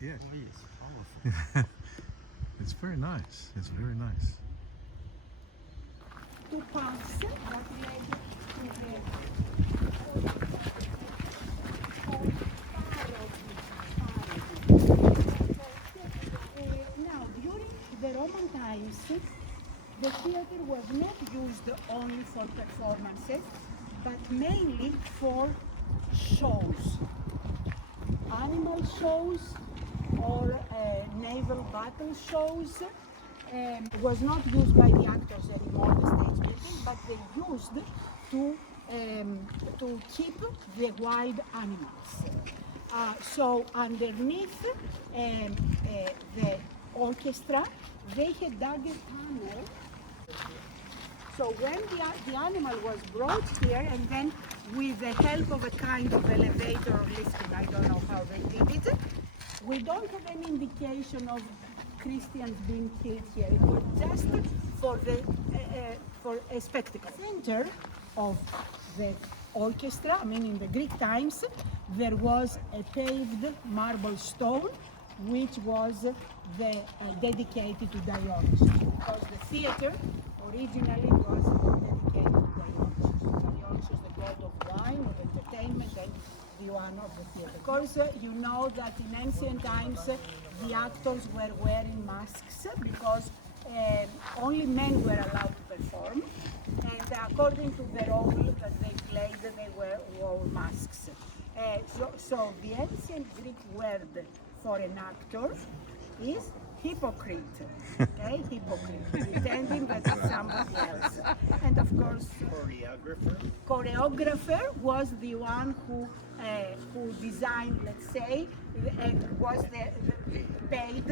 Yes. Oh, yes, powerful. It's very nice. It's very nice. Two paths that led to now, during the Roman times, the theater was not used only for performances, but mainly for shows, animal shows or naval battle shows. Was not used by the actors anymore, the stage building, but they used to keep the wild animals. So underneath the orchestra, they had dug a tunnel. So when the animal was brought here, and then with the help of a kind of elevator or lifting, I don't know how they did it, we don't have any indication of Christians being killed here. It was just for a spectacle. Center of the orchestra, I mean in the Greek times, there was a paved marble stone which was dedicated to Dionysus, because the theater originally was dedicated to Dionysus. Dionysus, the god of wine, of entertainment, and the one of the theater. Of course, you know that in ancient times the actors were wearing masks because only men were allowed to perform, and according to the role that they played, they wore masks. So the ancient Greek word for an actor is hypocrite. Okay, hypocrite, pretending that it's somebody else. And of course, choreographer was the one who designed, let's say, and was paid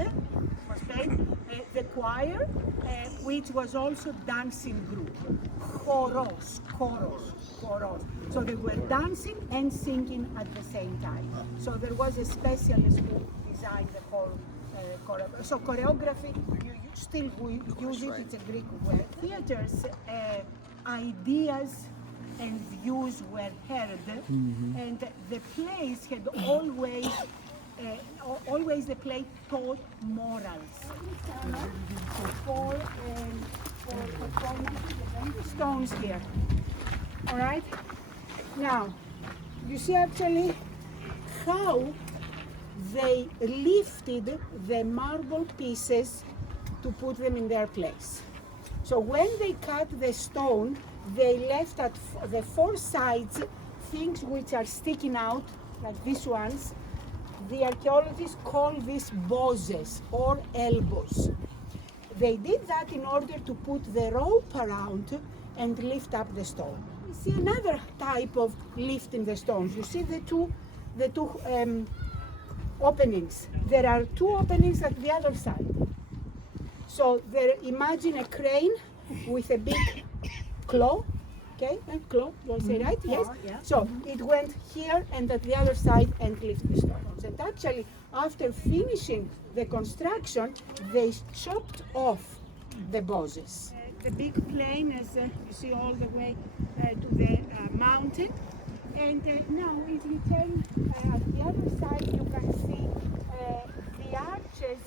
the choir, which was also dancing group, choros. So they were dancing and singing at the same time. So there was a specialist who designed the whole choreography. So choreography, you still use it, it's a Greek word. Theaters, ideas and views were heard, and the plays had always the play taught morals. For performances, stones here. All right. Now, you see actually how they lifted the marble pieces to put them in their place. So when they cut the stone, they left at the four sides things which are sticking out, like these ones. The archaeologists call these bosses or elbows. They did that in order to put the rope around and lift up the stone. We see another type of lifting the stones. You see the two openings. There are two openings at the other side. So imagine a crane with a big claw. Okay, claw, you say right? Yes. Yeah. So it went here and at the other side and lifted the stones. And actually, after finishing the construction, they chopped off the bosses. The big plain, as you see all the way to the mountain. And now, if you turn at the other side, you can see the arches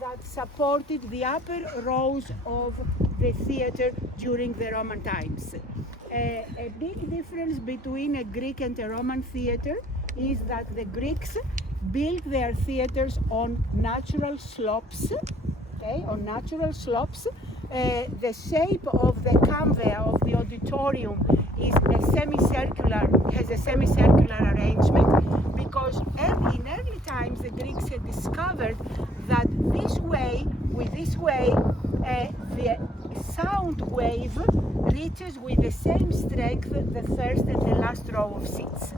that supported the upper rows of the theater during the Roman times. A big difference between a Greek and a Roman theater is that the Greeks built their theaters on natural slopes, okay, on natural slopes. The shape of the canvas of the auditorium is has a semicircular arrangement, because in early times the Greeks had discovered that with this way, the sound wave reaches with the same strength the first and the last row of seats.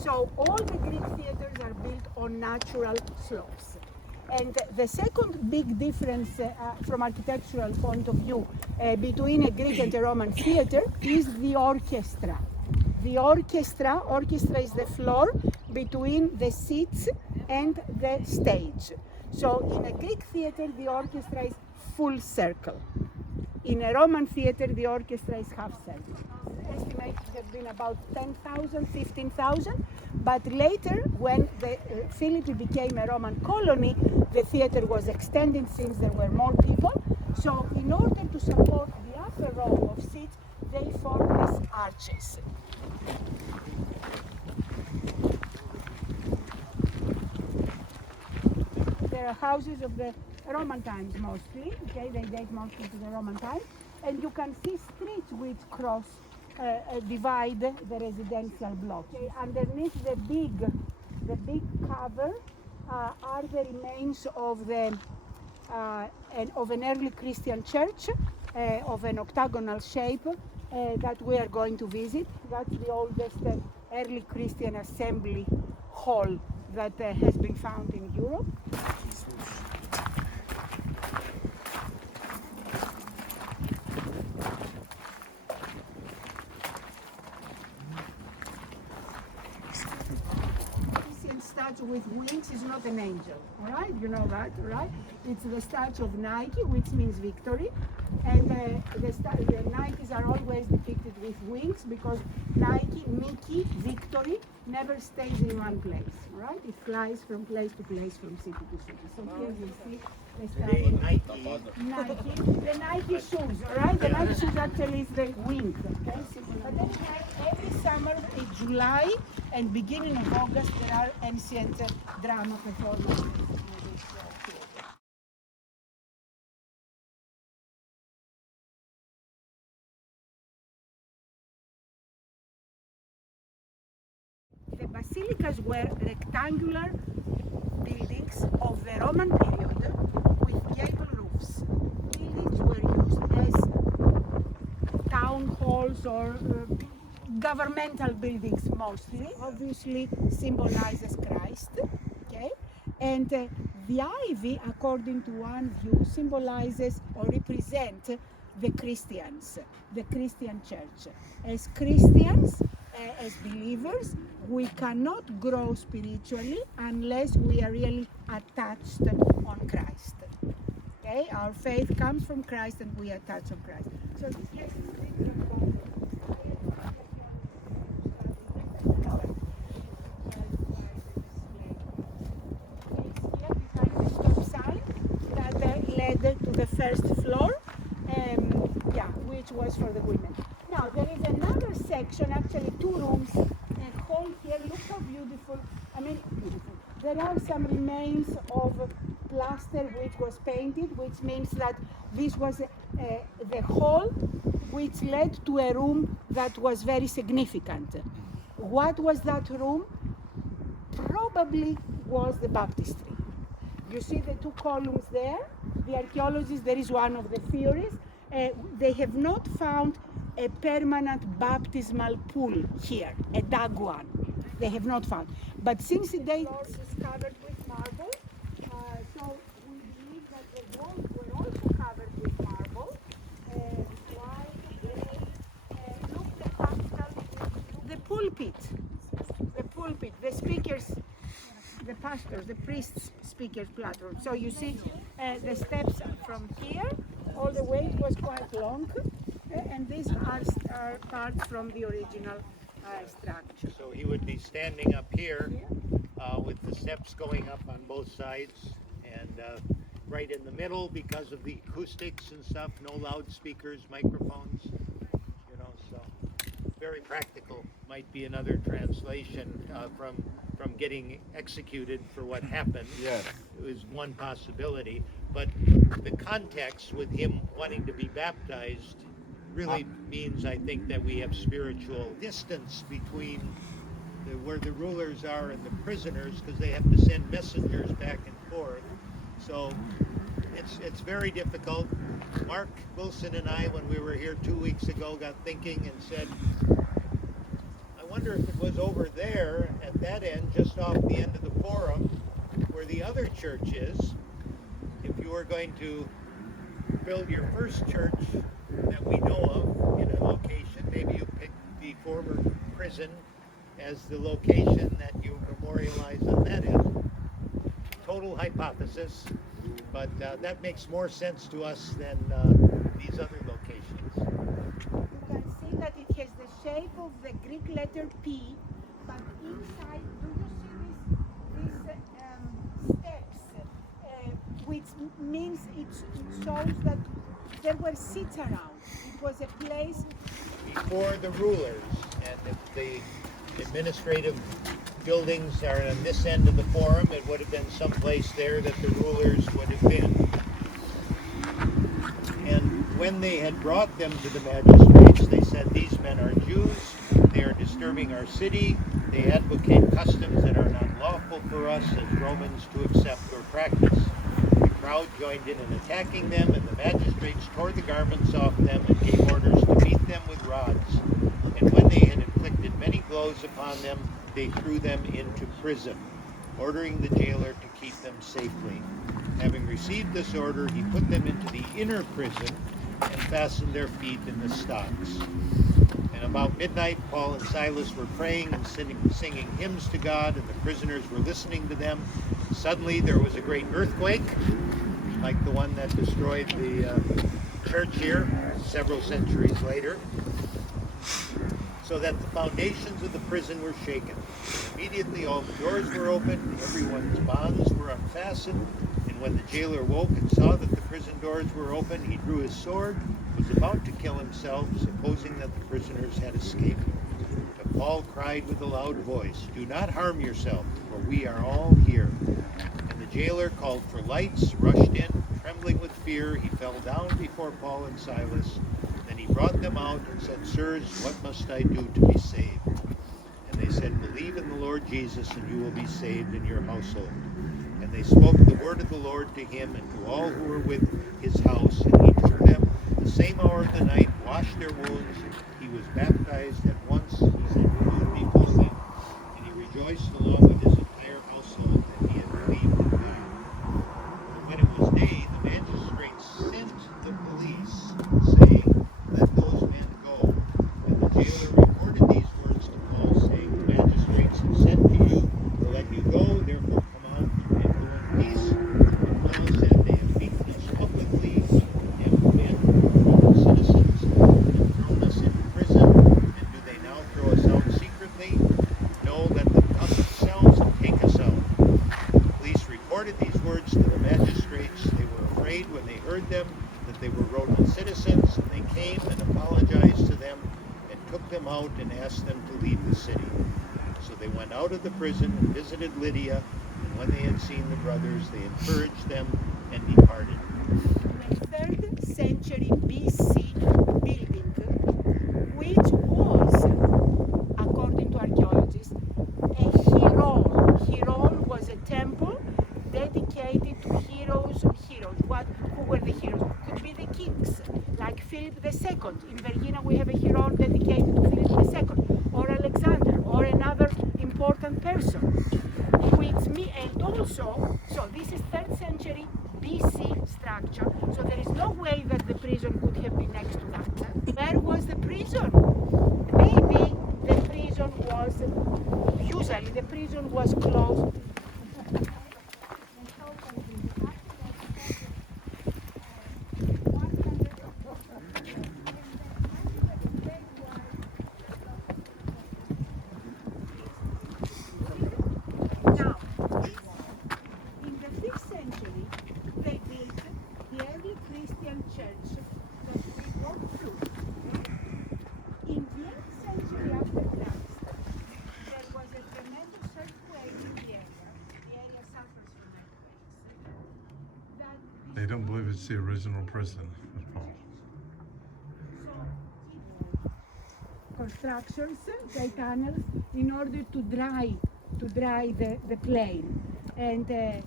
So all the Greek theaters are built on natural slopes. And the second big difference from architectural point of view between a Greek and a Roman theater is the orchestra. The orchestra is the floor between the seats and the stage. So in a Greek theater, the orchestra is full circle. In a Roman theater, the orchestra is half circle. estimated to have been about 10,000, 15,000. But later, when Philippi became a Roman colony, the theater was extended since there were more people. So in order to support the upper row of seats, they formed these arches. There are houses of the Roman times mostly, okay, they date mostly to the Roman times, and you can see streets which cross, divide the residential blocks. Okay, underneath the big cover are the remains of an early Christian church of an octagonal shape that we are going to visit. That's the oldest early Christian assembly hall that has been found in Europe. Statue with wings is not an angel, all right? You know that, right? It's the statue of Nike, which means victory, and the Nikes are always depicted with wings because Nike, Mickey, victory, never stays in one place, all right? It flies from place to place, from city to city. So here you see the statue. Nike, the Nike shoes, all right? The Nike shoes actually is the wing, okay? But then we have every summer in July and beginning of August, there are ancient drama performances. The basilicas were rectangular buildings of the Roman period with gable roofs. Buildings were used as town halls or governmental buildings mostly. Obviously symbolizes Christ, okay? And the ivy, according to one view, symbolizes or represents the Christians, the Christian church. As Christians, as believers, we cannot grow spiritually unless we are really attached on Christ. Okay, our faith comes from Christ and we are attached on Christ. So this lesson is written about led to the first floor, which was for the women. Now there is another section, actually two rooms, a hall here. Look how beautiful. I mean, beautiful. There are some remains of plaster which was painted, which means that this was the hall which led to a room that was very significant. What was that room? Probably was the baptistry. You see the two columns there? The archaeologists, there is one of the theories, they have not found a permanent baptismal pool here, a dug one. They have not found. But since the day was covered with marble, so we believe that the walls were also covered with marble. White, gray, look the pastel, the pulpit, the speakers, the pastors, the priests' speakers platform. So you see the steps from here all the way. It was quite long, and these are parts from the original structure. So he would be standing up here with the steps going up on both sides, and right in the middle, because of the acoustics and stuff, no loudspeakers, microphones, you know, so very practical. Might be another translation from getting executed for what happened. Yes. It was one possibility, but the context with him wanting to be baptized really means, I think, that we have spiritual distance between where the rulers are and the prisoners, because they have to send messengers back and forth. So it's very difficult. Mark Wilson and I, when we were here 2 weeks ago, got thinking and said, I wonder if it was over there at that end, just off the end of the forum, where the other church is. If you were going to build your first church that we know of in a location, maybe you pick the former prison as the location that you memorialize on that end. Total hypothesis, but that makes more sense to us than these other locations. You can see that that it has the shape of the Greek letter P, but inside, do you see these steps, which means it shows that there were seats around. It was a place before the rulers, and if the administrative buildings are on this end of the forum, it would have been someplace there that the rulers would have been. And when they had brought them to the magistrates, they said, "These men are Jews, they are disturbing our city, they advocate customs that are not lawful for us as Romans to accept or practice." The crowd joined in attacking them, and the magistrates tore the garments off them and gave orders to beat them with rods. And when they had inflicted many blows upon them, they threw them into prison, ordering the jailer to keep them safely. Having received this order, he put them into the inner prison and fastened their feet in the stocks. And about midnight, Paul and Silas were praying and singing hymns to God, and the prisoners were listening to them. Suddenly there was a great earthquake, like the one that destroyed the church here several centuries later, so that the foundations of the prison were shaken. Immediately all the doors were opened, everyone's bonds were unfastened, and when the jailer woke and saw that the prison doors were open, he drew his sword, was about to kill himself, supposing that the prisoners had escaped. But Paul cried with a loud voice, "Do not harm yourself, for we are all here." And the jailer called for lights, rushed in, trembling with fear. He fell down before Paul and Silas. Then he brought them out and said, "Sirs, what must I do to be saved?" And they said, "Believe in the Lord Jesus, and you will be saved in your household." And they spoke the word of the Lord to him and to all who were with his house. And he took them the same hour of the night, washed their wounds. He was baptized at once. He said, "Lord, be holy." And he rejoiced along with his entire household that he had believed in God. And when it was day, the magistrates sent the police, saying, "Let those men go." And the jailer reported these words to Paul, saying, "The magistrates have sent to you to let you go, therefore come out and go in peace." And Paul said, "They have beaten us publicly, have been Roman citizens, and thrown us into prison, and do they now throw us out secretly? No, let them come themselves and take us out." The police reported these words to the magistrates. They were afraid when they heard them that they were Roman citizens, and they came and apologized to them and took them out and asked them to leave the city. So they went out of the prison and visited Lydia, and when they had seen the brothers, they encouraged them and departed. the 3rd century BC building, which was, according to archaeologists, a hieron. Hieron was a temple dedicated to heroes. Who were the heroes? Could be the kings, like Philip II. In Vergina we have a hieron dedicated to Philip II, or Alexander, or another important person. And also, so this is 3rd century BC structure, so there is no way that the prison could have been next to that. Where was the prison? Maybe the prison usually the prison was closed. Now, in the 5th century, they built the early Christian church that we walked through. In the 8th century after Christ, there was a tremendous earthquake in the area. The area suffers from earthquakes. They don't believe it's the original prison of Paul. Constructions, dry tunnels, in order to dry the plain. And at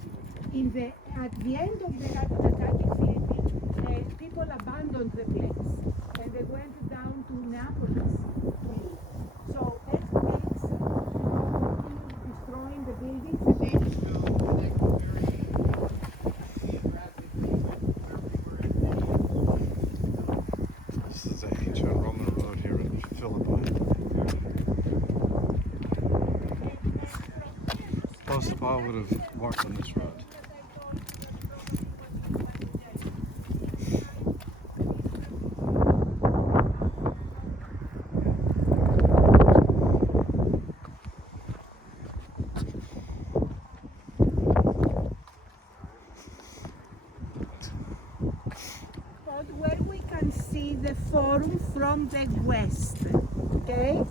the end of the attack in Philippi, people abandoned the place and they went down to Neopolis to live. So earthquakes destroying the buildings. This is the ancient Roman road here in Philippi. Apostle Paul would have walked on this road. forum from the west. Okay?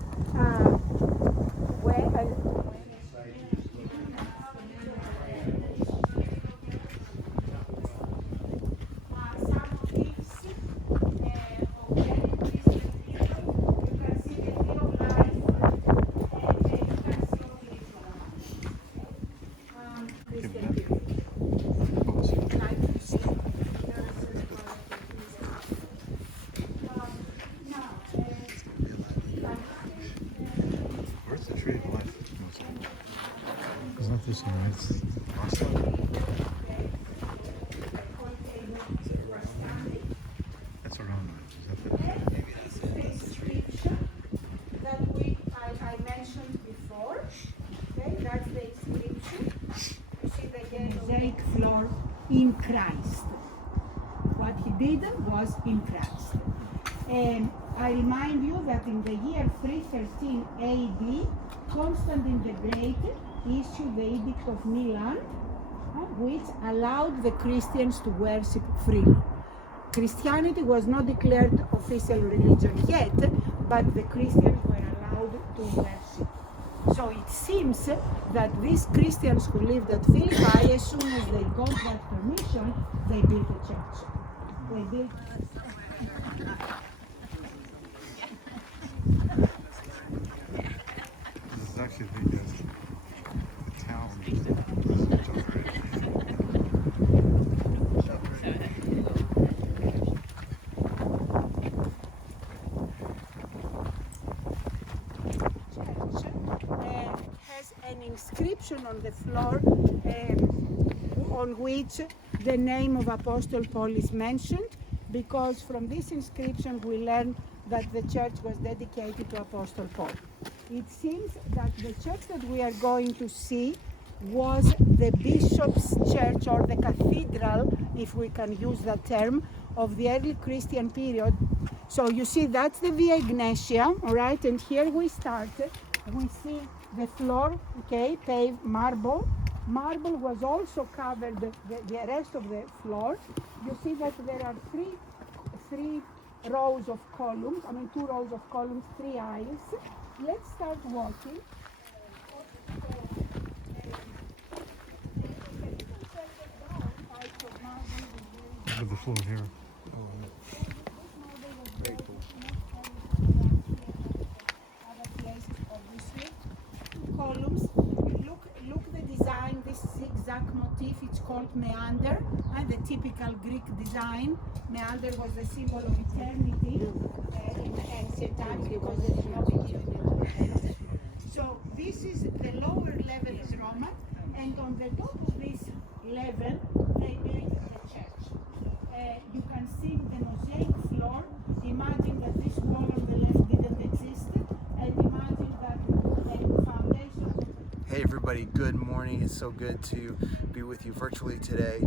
Where's the tree of life? It's not this one, it's the last one. That's around that. Maybe that's it. That's the tree. That I mentioned before. Okay, that's the inscription. You see the mosaic floor in Christ. What he did was in Christ. And I remind you that in the year 313 AD, Constantine the Great issued the Edict of Milan, which allowed the Christians to worship freely. Christianity was not declared official religion yet, but the Christians were allowed to worship. So it seems that these Christians who lived at Philippi, as soon as they got that permission, they built a church. They built. This is actually the town. Has an inscription on the floor on which the name of Apostle Paul is mentioned, because from this inscription we learn that the church was dedicated to Apostle Paul. It seems that the church that we are going to see was the bishop's church, or the cathedral, if we can use that term, of the early Christian period. So you see, that's the Via Ignatia, all right, and here we start. We see the floor, okay, paved marble. Marble was also covered the rest of the floor. You see that there are three rows of columns, 2 rows of columns, 3 aisles. Let's start walking. Look at the floor here. Very cool. Columns. Look the design, this zigzag motif, it's called meander, and the typical Greek design. Meander was the symbol of eternity in ancient times, because there is no beginning. So this is the lower level is Roman, and on the top of this level they built the church. You can see the mosaic floor. Imagine that this wall on the left didn't exist, and imagine that the foundation. Hey everybody, good morning. It's so good to be with you virtually today.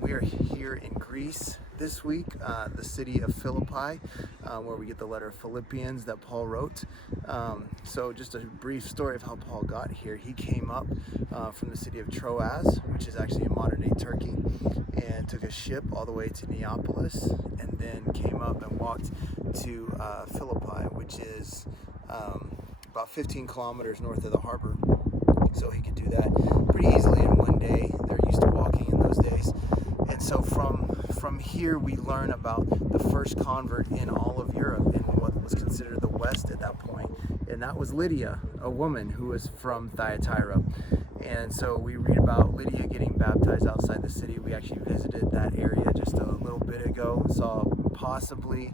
We are here in Greece this week, the city of Philippi, where we get the letter Philippians that Paul wrote. So just a brief story of how Paul got here. He came up from the city of Troas, which is actually in modern day Turkey, and took a ship all the way to Neopolis, and then came up and walked to Philippi, which is about 15 kilometers north of the harbor. So he could do that pretty easily in one day. They're used to walking in those days. And so from here we learn about the first convert in all of Europe, in what was considered the West at that point. And that was Lydia, a woman who was from Thyatira. And so we read about Lydia getting baptized outside the city. We actually visited that area just a little bit ago, saw possibly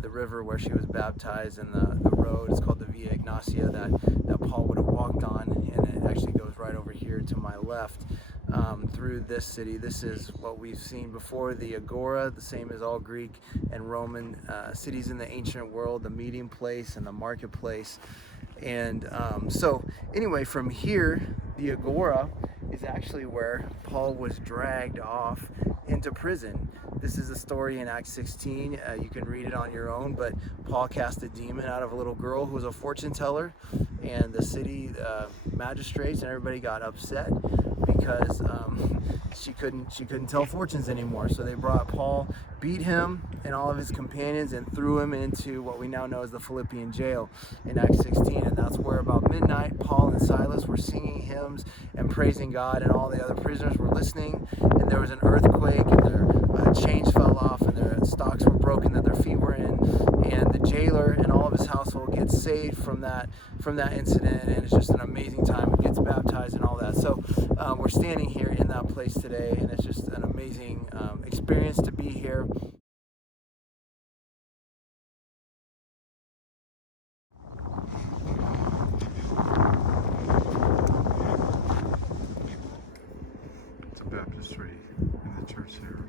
the river where she was baptized, and the road is called the Via Ignatia that Paul would have walked on, and it actually goes right over here to my left through this city. This is what we've seen before, the Agora, the same as all Greek and Roman cities in the ancient world, the meeting place and the marketplace. And so anyway, from here, the Agora is actually where Paul was dragged off into prison. This is a story in Acts 16. You can read it on your own, but Paul cast a demon out of a little girl who was a fortune teller, and the city magistrates and everybody got upset. because she couldn't tell fortunes anymore. So they brought Paul, beat him and all of his companions, and threw him into what we now know as the Philippian jail in Acts 16. And that's where about midnight, Paul and Silas were singing hymns and praising God, and all the other prisoners were listening. And there was an earthquake, and their chains fell off, and their stocks were broken that their feet were in. And the jailer and all of his household gets saved from that incident, and it's just an amazing time. He gets baptized and all that. So we're standing here in that place today, and it's just an amazing experience to be here. It's a baptistry in the church here.